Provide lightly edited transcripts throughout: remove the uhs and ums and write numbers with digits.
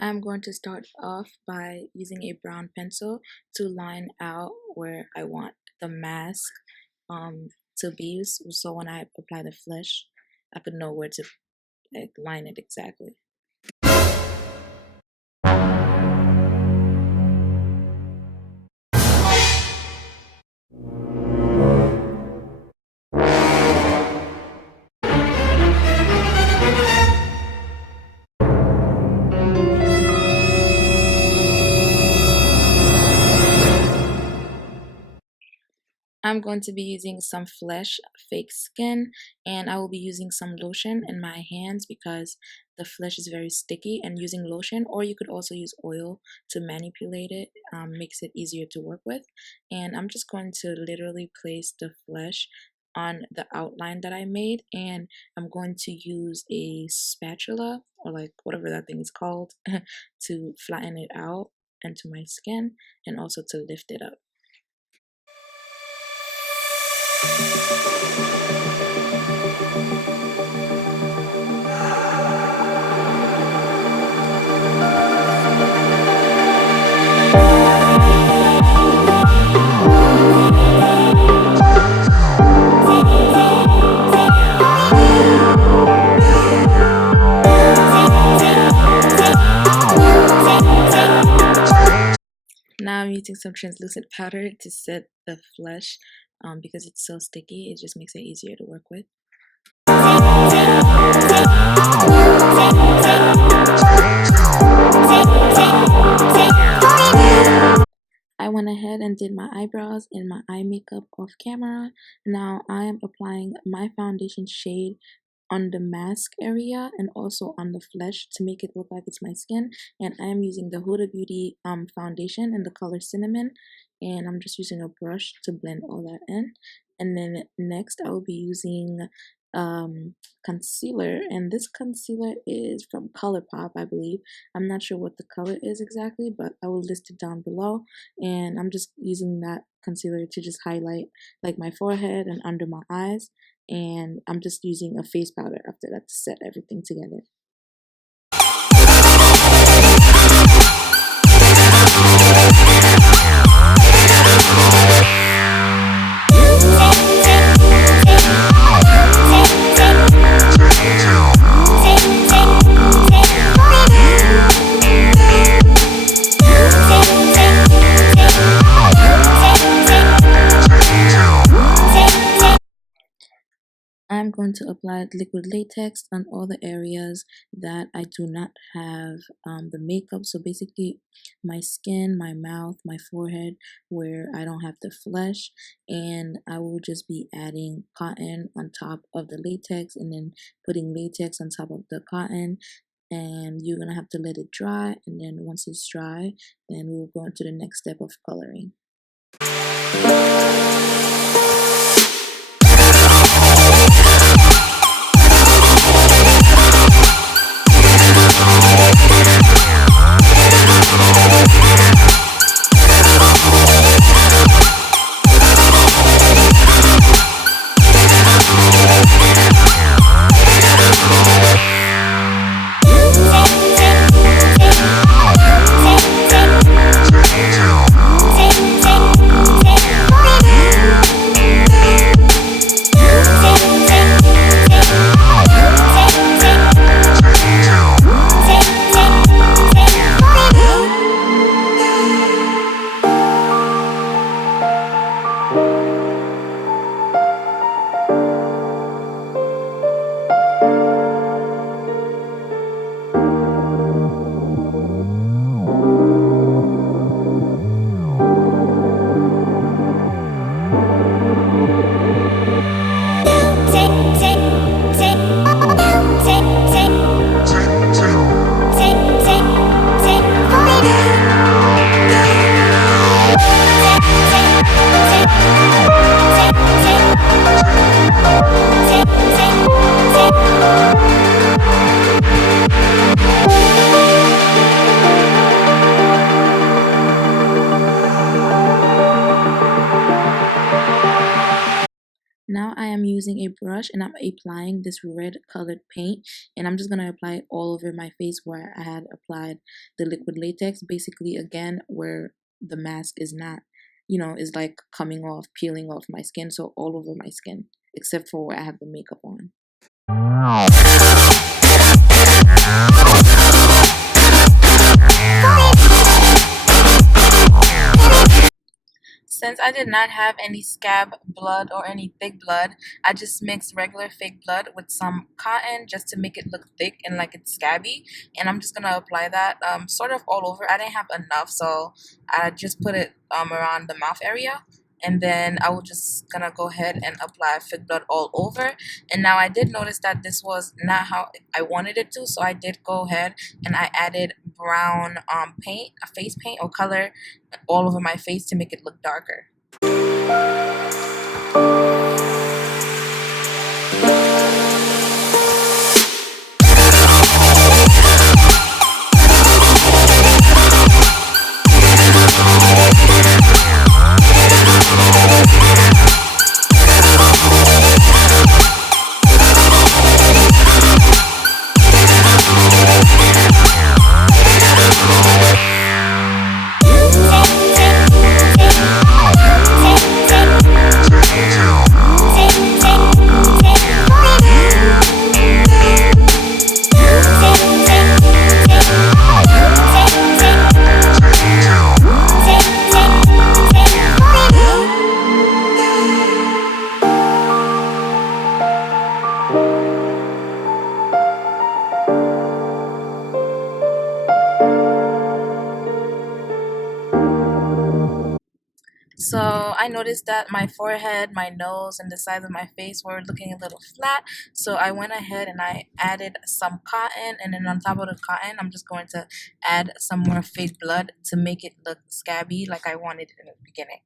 I'm going to start off by using a brown pencil to line out where I want the mask to be, so when I apply the flesh, I could know where to line it exactly. I'm going to be using some flesh fake skin, and I will be using some lotion in my hands because the flesh is very sticky, and using lotion, or you could also use oil to manipulate it, makes it easier to work with. And I'm just going to literally place the flesh on the outline that I made, and I'm going to use a spatula, or like whatever that thing is called, to flatten it out into my skin and also to lift it up. Now I'm using some translucent powder to set the flesh because it's so sticky, it just makes it easier to work with. I went ahead and did my eyebrows and my eye makeup off camera. Now I am applying my foundation shade on the mask area and also on the flesh to make it look like it's my skin, and I am using the Huda Beauty foundation in the color Cinnamon, and I'm just using a brush to blend all that in. And then next I will be using concealer, and this concealer is from ColourPop, I believe. I'm not sure what the color is exactly, but I will list it down below, and I'm just using that concealer to just highlight like my forehead and under my eyes, and I'm just using a face powder after that to set everything together. I'm going to apply liquid latex on all the areas that I do not have the makeup. So basically my skin, my mouth, my forehead, where I don't have the flesh. And I will just be adding cotton on top of the latex and then putting latex on top of the cotton. And you're going to have to let it dry. And then once it's dry, then we'll go into the next step of coloring. now I am using a brush and I'm applying this red colored paint, and I'm just going to apply it all over my face where I had applied the liquid latex, basically again where the mask is not, is like coming off, peeling off my skin, so all over my skin except for where I have the makeup on. Since I did not have any scab blood or any thick blood, I just mixed regular fake blood with some cotton just to make it look thick and like it's scabby. And I'm just gonna apply that sort of all over. I didn't have enough, so I just put it around the mouth area. And then I was just gonna go ahead and apply fake blood all over. And now I did notice that this was not how I wanted it to, so I did go ahead and I added brown paint, a face paint or color all over my face to make it look darker. So I noticed that my forehead, my nose, and the sides of my face were looking a little flat. So I went ahead and I added some cotton, and then on top of the cotton, I'm just going to add some more fake blood to make it look scabby like I wanted in the beginning.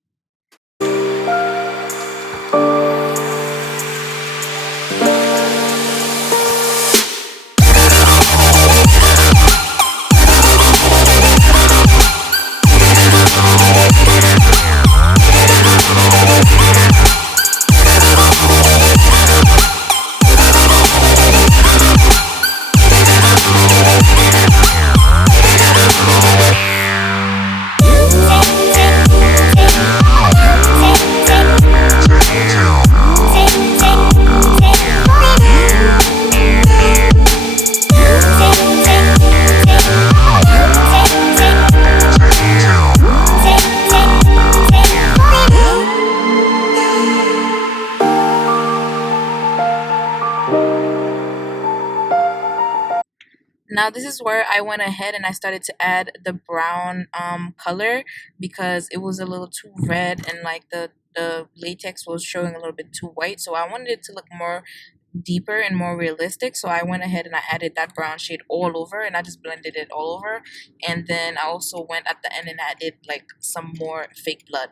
Now this is where I went ahead and I started to add the brown color because it was a little too red and like the latex was showing a little bit too white. So I wanted it to look more deeper and more realistic. So I went ahead and I added that brown shade all over and I just blended it all over. And then I also went at the end and added like some more fake blood.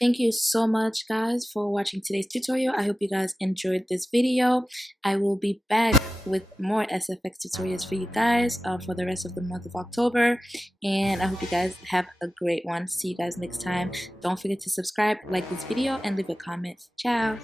Thank you so much guys for watching today's tutorial. I hope you guys enjoyed this video. I will be back with more SFX tutorials for you guys for the rest of the month of October, and I hope you guys have a great one. See you guys next time. Don't forget to subscribe, like this video, and leave a comment. Ciao.